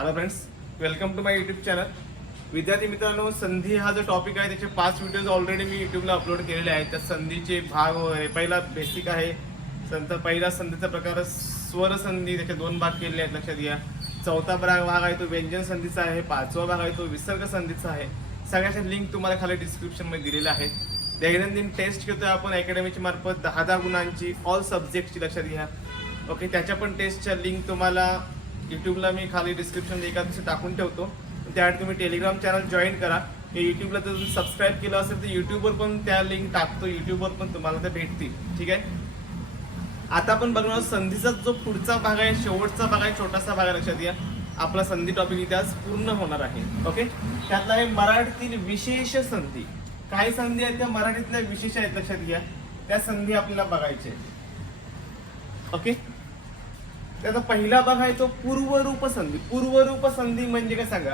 Hello friends welcome to my YouTube channel विद्यार्थी मित्रांनो संधी हा जो टॉपिक आहे त्याचे पाच व्हिडिओज ऑलरेडी मी युट्यूबला अपलोड केलेले आहेत. त्या संधीचे भाग वगैरे पहिला बेसिक आहे. नंतर पहिला संधीचा प्रकार स्वर संधी त्याचे दोन भाग केलेले आहेत लक्षात घ्या. चौथा भाग भाग आहे तो व्यंजन संधीचा आहे. पाचवा भाग आहे तो विसर्ग संधीचा आहे. सगळ्याच्या लिंक तुम्हाला खाली डिस्क्रिप्शनमध्ये दिलेल्या आहेत. दैनंदिन टेस्ट घेतोय आपण अकॅडमीच्या मार्फत. दहा दहा गुणांची ऑल सब्जेक्टची लक्षात घ्या. ओके त्याच्या पण टेस्टच्या लिंक तुम्हाला यूट्यूबला मी खाली डिस्क्रिप्शन एका दिवशी टाकून ठेवतो. त्यासाठी तुम्ही टेलिग्राम चॅनल जॉईन करा. हे यूट्यूबला जर तुम्ही सबस्क्राईब केलं असेल तर यूट्यूबवर पण त्या लिंक टाकतो. यूट्यूबवर पण तुम्हाला ते भेटतील. ठीक आहे? आता आपण बघणार संधीचा जो पुढचा भाग आहे शेवटचा भाग आहे छोटासा भाग आहे लक्षात घ्या. आपला संधी टॉपिक इथे आज पूर्ण होणार आहे. ओके त्यातला आहे मराठीतील विशेष संधी. काही संधी आहेत त्या मराठीतल्या विशेष आहेत लक्षात घ्या. त्या संधी आपल्याला बघायच्या आहेत. ओके त्याचा पहिला भाग आहे तो पूर्वरूप संधी पूर्वरूप संधी म्हणजे काय सांगा?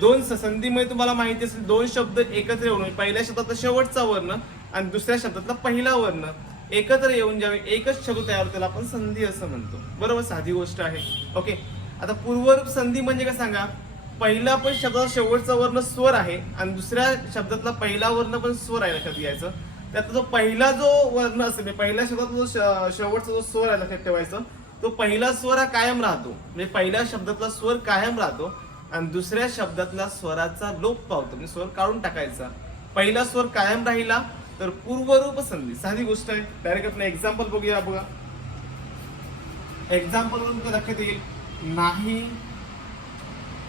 दोन संधी संधीमध्ये तुम्हाला माहिती असेल दोन शब्द एकत्र येऊन म्हणजे पहिल्या शब्दातला शेवटचा वर्ण आणि दुसऱ्या शब्दातला पहिला वर्ण एकत्र येऊन ज्यावेळी एकच शब्द तयार होतो त्याला आपण संधी असं म्हणतो. बरोबर? साधी गोष्ट आहे. ओके? आता पूर्वरूप संधी म्हणजे काय सांगा? पहिला पण शब्दाचा शेवटचा वर्ण स्वर आहे आणि दुसऱ्या शब्दातला पहिला वर्ण पण स्वर आहे लक्षात घ्यायचं. त्यातला जो पहिला जो वर्ण असेल म्हणजे पहिल्या शब्दात जो श- शेवटचा जो स्वर आहे लक्षात ठेवायचं. तो पहिला स्वर हा कायम राहतो. म्हणजे पहिल्या शब्दातला स्वर कायम राहतो आणि दुसऱ्या शब्दातला स्वराचा लोप पावतो. म्हणजे स्वर काढून टाकायचा. पहिला स्वर कायम राहिला तर पूर्वरूप संधी. साधी गोष्ट आहे. डायरेक्ट आपण एक्झाम्पल बघूया बघा एक्झाम्पल वरून तुमच्या लक्षात येईल. नाही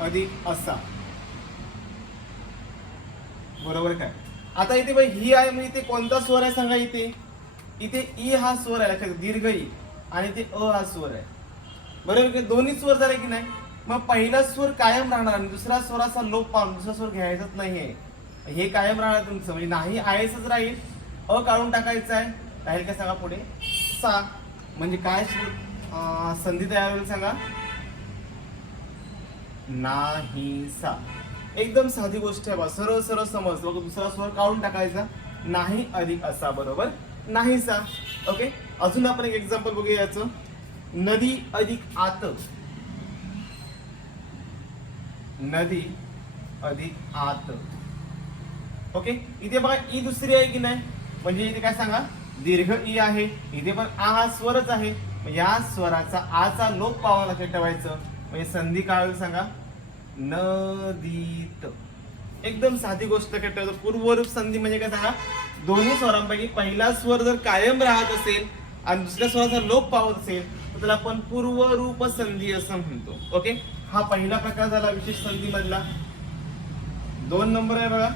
अधिक असा. बरोबर काय? आता इथे ही आहे म्हणजे इथे कोणता स्वर आहे सांगा इथे? इथे ई हा स्वर आहे. लक्षात दीर्घ ई. आणि ते अ हा स्वर आहे. बरोबर की दोन्ही स्वर झाले की नाही? मग पहिला स्वर कायम राहणार आणि दुसरा स्वराचा लोप पाहून दुसरा स्वर घ्यायचाच नाहीये. हे कायम राहणार तुमचं. म्हणजे नाही आयसच राहील. अ काढून टाकायचं आहे. राहील काय सांगा पुढे? सा. म्हणजे काय संधी तयार होईल सांगा. नाही सा. एकदम साधी गोष्ट आहे बा. सरळ सरळ समज. दुसरा स्वर काढून टाकायचा. नाही अधिक असा बरोबर? नाही सा. ओके अजून आपण एक एक्झाम्पल बघूया याचं. नदी अधिक आत. नदी अधिक आत. ओके इथे बघा ई दुसरी आहे की नाही? म्हणजे इथे काय सांगा? दीर्घ ई आहे. इथे पण आ हा स्वरच आहे. या स्वराचा आचा लोप पावा लक्षात ठेवायचं. म्हणजे संधी काळ सांगा. नदीत. एकदम साधी गोष्ट लक्षात ठेवायचं पूर्वरूप संधी म्हणजे काय सांगा? दोन्ही स्वरांपैकी पहिला स्वर जर कायम राहत असेल आणि दुसऱ्या स्वराचा लोप पावत असेल तर त्याला आपण पूर्वरूप संधी असं म्हणतो. ओके हा पहिला प्रकार झाला विशेष संधी मधला दोन नंबर आहे बघा.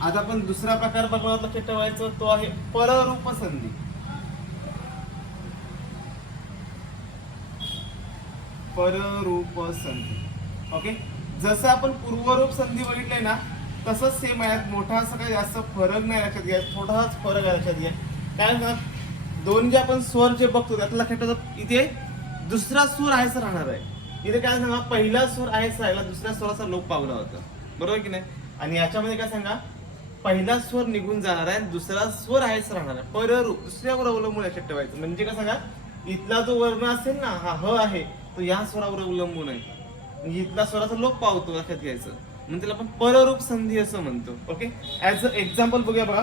आता आपण दुसरा प्रकार बघणार लक्षात ठेवायचं तो आहे पररूप संधी. पररूप संधी. ओके जसं आपण पूर्वरूप संधी बघितलंय ना तसंच सेम आहे. यात मोठा असं काही जास्त फरक नाही लक्षात घ्या थोडाच फरक आहे लक्षात घ्या. काय का? दोन जे आपण स्वर जे बघतो त्यात लक्षात ठेवतो इथे दुसरा सूर आहेच राहणार आहे. इथे काय सांगा? पहिला सूर आहेच राहिला दुसऱ्या स्वराचा लोप पावला होता. बरोबर की नाही? आणि याच्यामध्ये काय सांगा? पहिला स्वर निघून जाणार आहे आणि दुसरा स्वर आहेच राहणार आहे. पररूप दुसऱ्यावर अवलंबून लक्षात ठेवायचं. म्हणजे काय सांगा? इथला जो वर्ण असेल ना हा ह आहे तो या स्वरावर अवलंबून आहे. म्हणजे इथला स्वराचा लोप पावतो लक्षात घ्यायचं. म्हणून त्याला आपण पररूप संधी असं म्हणतो ओके ऍज अ एक्झाम्पल बघूया बघा.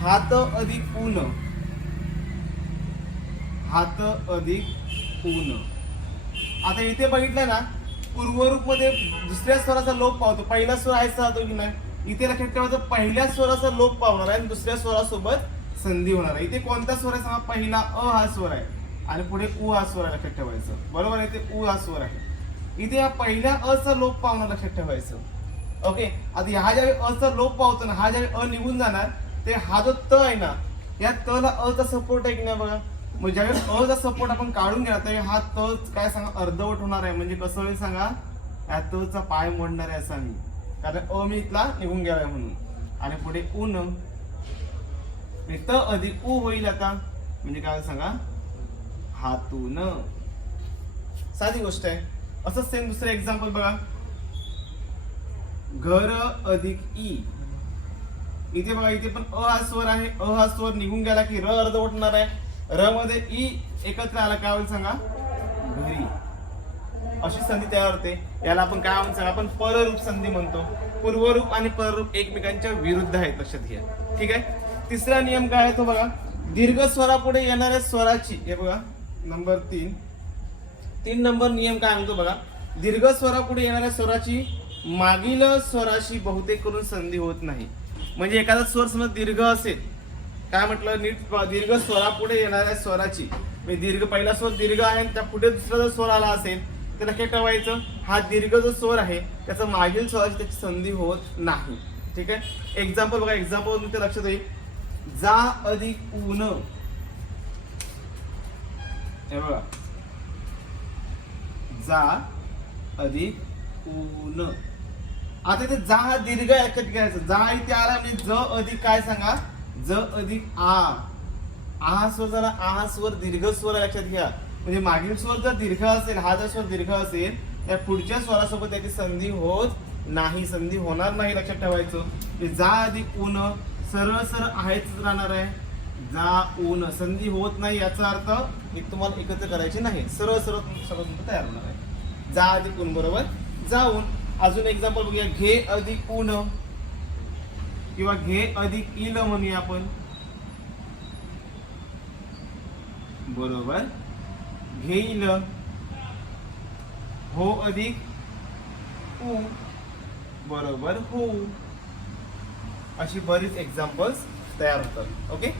हात अधिक ऊन. हात अधिक ऊन. आता इथे बघितलं ना पूर्वरूपमध्ये दुसऱ्या स्वराचा लोप पावतो. पहिला स्वर आहे जातो की नाही इथे लक्षात ठेवायचं पहिल्या स्वराचा लोप पावणार आहे आणि दुसऱ्या स्वरासोबत संधी होणार आहे. इथे कोणता स्वर आहे सांगा? पहिला अ हा स्वर आहे. आणि पुढे उ हा स्वर आहे लक्षात ठेवायचं. बरोबर आहे? ते उ हा स्वर आहे. इथे या पहिल्या अ चा लोप पावणार लक्षात ठेवायचं. ओके आता ह्या ज्यावेळी अ लोप पावतो ना हा ज्यावेळी अ निघून जाणार ते हा जो त आहे ना या त ला अ सपोर्ट आहे की नाही बघा? मग ज्यावेळेस अचा सपोर्ट आपण काढून घ्या त्यावेळी हा त काय सांगा अर्धवट होणार आहे. म्हणजे कसं होईल सांगा? या त चा पाय मोडणार आहे असा मी. कारण अ मी इथला निघून गेलाय म्हणून. आणि पुढे ऊन म्हणजे त अधिक ऊ होईल आता. म्हणजे काय सांगा? हातून साधी गोष्ट आहे. असंच सेम दुसरं एक्झाम्पल बघा. घर अधिक ई. इथे बघा इथे पण अ हा स्वर आहे. अ हा स्वर निघून गेला की र अर्ध उठणार आहे. र मध्ये ई एकत्र आला काय होईल सांगा? घरी. अशी संधी तयार होते. याला आपण काय म्हणतो आपण पररूप संधी म्हणतो. पूर्वरूप आणि पररूप एकमेकांच्या विरुद्ध आहेत लक्षात घ्या. ठीक आहे? तिसरा नियम काय आहे तो बघा. दीर्घ स्वरापुढे येणाऱ्या स्वराची हे बघा नंबर तीन. तीन नंबर नियम काय म्हणतो बघा. दीर्घ स्वरापुढे येणाऱ्या स्वराची मागील स्वराशी बहुतेक करून संधी होत नाही. म्हणजे एखादा स्वर समजा दीर्घ असेल काय म्हटलं नीट दीर्घ स्वरापुढे येणाऱ्या स्वराची. म्हणजे दीर्घ पहिला स्वर दीर्घ आहे आणि त्या पुढे दुसरा जर स्वर आला असेल तर काय कळवायचं हा दीर्घ जो स्वर आहे त्याचा मागील स्वराची त्याची संधी होत नाही. ठीक आहे? एक्झाम्पल बघा एक्झाम्पल ते लक्षात येईल. जा अधिक ऊन. हे बघा. जा अधिक ऊन. आता इथे जा हा दीर्घ एकत्र घ्यायचं. जा इथे आला म्हणजे ज अधिक काय सांगा? ज अधिक आ. आहा स्वर झाला आहा स्वर दीर्घ स्वर लक्षात घ्या. म्हणजे मागील स्वर जर दीर्घ असेल हा जर स्वर दीर्घ असेल त्या पुढच्या स्वरासोबत त्याची संधी होत नाही. संधी होणार नाही लक्षात ठेवायचं. म्हणजे जा अधिक ऊन सरळ सरळ आहेच राहणार आहे. जा ऊन संधी होत नाही याचा अर्थ एक तुम्हाला एकत्र करायची नाही. सरळ सरळ तुम- तयार होणार आहे. जा अधिक ऊन बरोबर? जाऊन अजून एक्झाम्पल बघूया. घे अधिक ऊन. किंवा घे अधिक इल म्हणूया आपण. बरोबर. घेईल हो अधिक ऊ. बरोबर हो. अशी बरीच एक्झाम्पल्स तयार होतात. ओके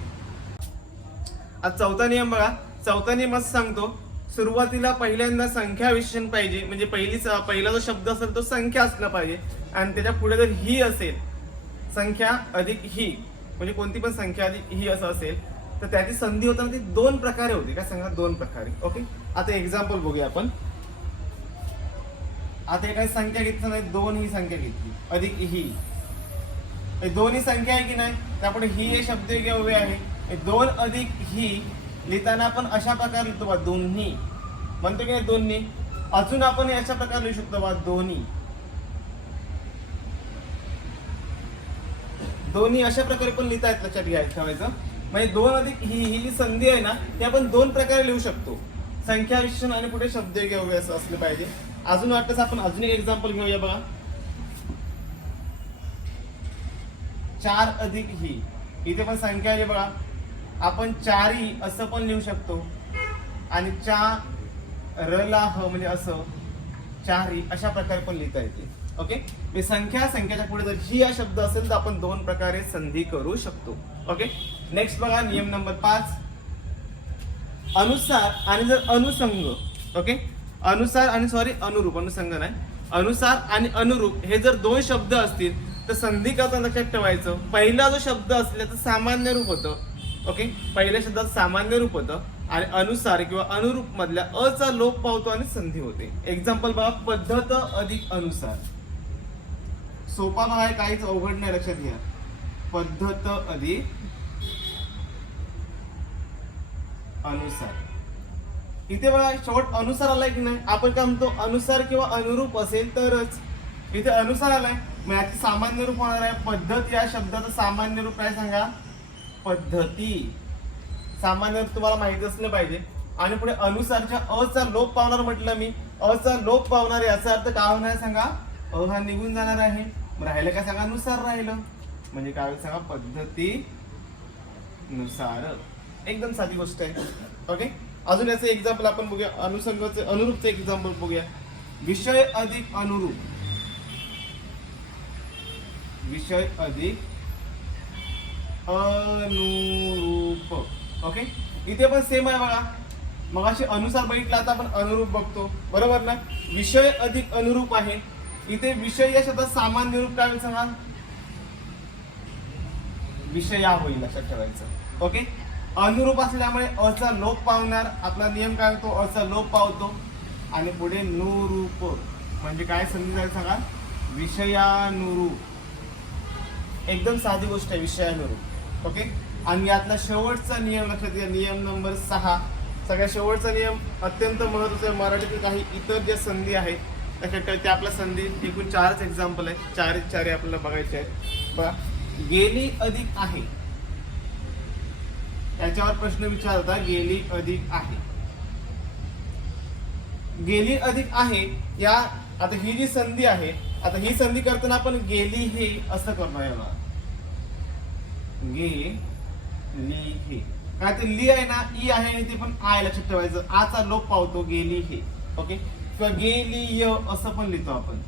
आज चौथा नियम बघा. चौथा नियम असं सांगतो. सुरुवातीला पहिल्यांदा संख्या विशेषण पाहिजे. म्हणजे पहिलीच पहिला जो शब्द असेल तो संख्या असला पाहिजे. आणि त्याच्या पुढे जर ही असेल संख्या अधिक ही म्हणजे कोणती पण संख्या अधिक ही असं असेल तर त्याची संधी होताना ती दोन प्रकारे होती. काय सांगा? दोन प्रकारे. ओके आता एक्झाम्पल बघूया आपण. आता एखादी संख्या घेतली नाही. दोन ही संख्या घेतली. अधिक ही. दोन ही संख्या आहे की नाही? त्यापुढे ही हे शब्द योग्य उभे आहे. दोन अधिक ही लिहिताना आपण अशा प्रकारे लिहितो बा दोन्ही. म्हणतो की नाही दोन्ही. अजून आपण अशा प्रकारे लिहू शकतो बा दोन्ही. दोन्ही अशा प्रकारे पण लिहिता येत लक्षात घ्यायचं ठेवायचं म्हणजे दोन अधिक ही ही जी संधी आहे ना ती आपण दोन प्रकारे लिहू शकतो. संख्या विशेषण आणि पुढे शब्द योग्य असं असलं पाहिजे. अजून वाटतंच आपण अजून एक एक्झाम्पल घेऊया बघा. चार अधिक ही. इथे पण संख्या आहे बघा. आपण चारी असं पण लिहू शकतो. आणि चा रला ह म्हणजे असं चारी अशा प्रकारे पण लिहिता येते. ओके म्हणजे मी संख्या संख्याच्या पुढे जर ही हा शब्द असेल तर आपण दोन प्रकारे संधी करू शकतो. ओके नेक्स्ट बघा नियम नंबर पाच. अनुसार आणि जर अनुसंग. ओके अनुसार आणि सॉरी अनुरूप. अनुसंग नाही. अनुसार आणि अनुरूप हे जर दोन शब्द असतील तर संधी करताना लक्षात ठेवायचं? पहिला जो शब्द असेल त्याचं सामान्य रूप होतं. ओके पहिल्या शब्दात सामान्य रूप होतं आणि अनुसार किंवा अनुरूप मधल्या अचा लोप पावतो आणि संधी होते. एक्झाम्पल बघा पद्धत अधिक अनुसार. सोपा मला हे काहीच अवघड नाही लक्षात घ्या. पद्धत अधिक अनुसार. इथे बघा शेवट अनुसार आलाय की नाही? आपण काय म्हणतो? अनुसार किंवा अनुरूप असेल तरच. इथे अनुसार आलाय. सामान्य रूप होणार आहे. पद्धत या शब्दाचं सामान्य रूप काय सांगा? पद्धती. सामान्य तुम्हाला माहीत असलं पाहिजे. आणि पुढे अनुसारच्या अचा लोप पावणार म्हटलं मी. अचा लोप पावणार याचा अर्थ काय होणार सांगा? अ हा निघून जाणार आहे. मग राहिलं काय सांगा? नुसार राहिलं. म्हणजे काय सांगा? पद्धती नुसार. एकदम साधी गोष्ट आहे. ओके अजून याचं एक्झाम्पल आपण बघूया. अनुसंगाचं अनुरूपचं एक्झाम्पल बघूया. विषय अधिक अनुरूप. विषय अधिक अनुरूप. ओके इथे पण सेम आहे बघा. मग अशी अनुसार बघितला आता आपण अनुरूप बघतो. बरोबर ना? विषय अधिक अनुरूप आहे. इथे विषय या शब्दात सामान्य रूप काय होईल सांगा? विषया होईल लक्षात ठेवायचं. ओके अनुरूप असल्यामुळे अचा लोप पावणार. आपला नियम काय होतो? अचा लोप पावतो. आणि पुढे नुरूप म्हणजे काय संधी जाईल सांगा? विषयानुरूप. एकदम साधी गोष्ट आहे विषयानुरूप. ओके आणि यातला शेवटचा नियम लक्षात घ्या. नियम नंबर सहा. सगळ्या शेवटचा नियम अत्यंत महत्त्वाचा आहे. मराठीतील काही इतर ज्या संधी आहेत लक्षात ठेवा त्या आपल्या संधी एकूण चारच एक्झाम्पल आहेत. चार चार आपल्याला बघायचे आहेत. बघा. गेली अधिक आहे. त्याच्यावर प्रश्न विचारता गेली अधिक आहे. गेली अधिक आहे या आता ही जी संधी आहे आता ही संधी करताना आपण गेली हे असं करणार गे ली हे. काय ते ली आहे ना ई आहे आणि ते पण आय लक्षात ठेवायचं. आचा लोप पावतो गेली हे. ओके? किंवा गेली य असं पण लिहितो आपण.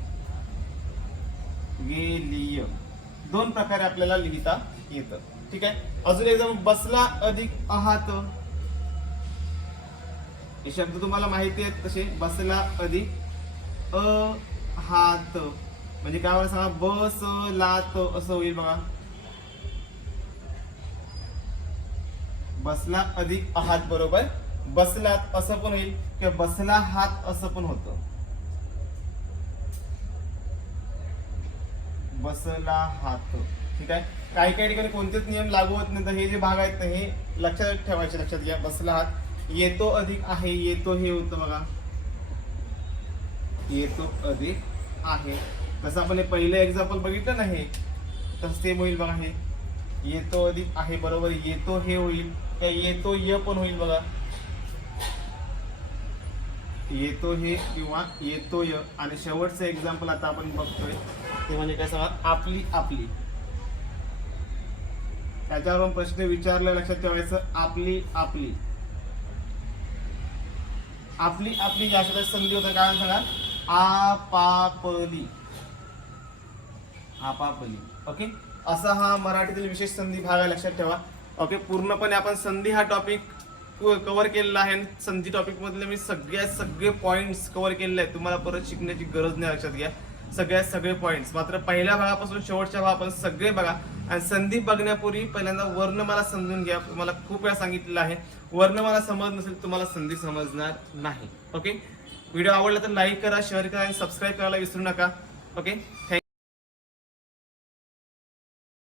गेलीय दोन प्रकारे आपल्याला लिहिता येतं. ठीक आहे? अजून एकदम बसला अधिक आहात. हे शब्द तुम्हाला माहिती आहेत तसे. बसला अधिक अ हात म्हणजे काय सांगा बस लात असं होईल बघा. बसला अधिक आहात बरोबर? बसलात असं पण होईल किंवा बसला हात असं पण होतं. बसला हात. ठीक आहे? काही काही ठिकाणी कोणतेच नियम लागू होत नाही तर हे जे भाग आहेत ना हे लक्षात ठेवायचे लक्षात घ्या. बसला हात. येतो अधिक आहे येतो हे होतं बघा. येतो अधिक आहे. तसं आपण हे पहिलं एक्झाम्पल बघितलं ना हे तसं ते होईल बघा हे. येतो अधिक आहे बरोबर. येतो हे होईल. त्या येतो य पण होईल बघा. येतो हे किंवा येतो य. आणि शेवटचं एक्झाम्पल आता आपण बघतोय. ते म्हणजे काय सांगा? आपली आपली. त्याच्यावर पण प्रश्न विचारला लक्षात ठेवायचं. आपली आपली. आपली आपली या शब्दात संधी होता काय सांगा? आपापली. आपापली. ओके? असा हा मराठीतील विशेष संधी भाग आहे लक्षात ठेवा. ओके पूर्णपणे आपण संधी हा टॉपिक कवर केलेला आहे आणि संधी टॉपिकमधले मी सगळ्या सगळे पॉईंट्स कव्हर केलेले आहेत. तुम्हाला परत शिकण्याची गरज नाही लक्षात घ्या. सगळ्या सगळे पॉईंट्स मात्र पहिल्या भागापासून शेवटच्या भागापासून सगळे बघा. आणि संधी बघण्यापूर्वी पहिल्यांदा वर्णमाला समजून घ्या. तुम्हाला खूप वेळा सांगितलेलं आहे. वर्णमाला समज नसेल तुम्हाला संधी समजणार नाही. ओके? व्हिडिओ आवडला तर लाईक करा शेअर करा आणि सबस्क्राईब करायला विसरू नका. ओके? थँक्यू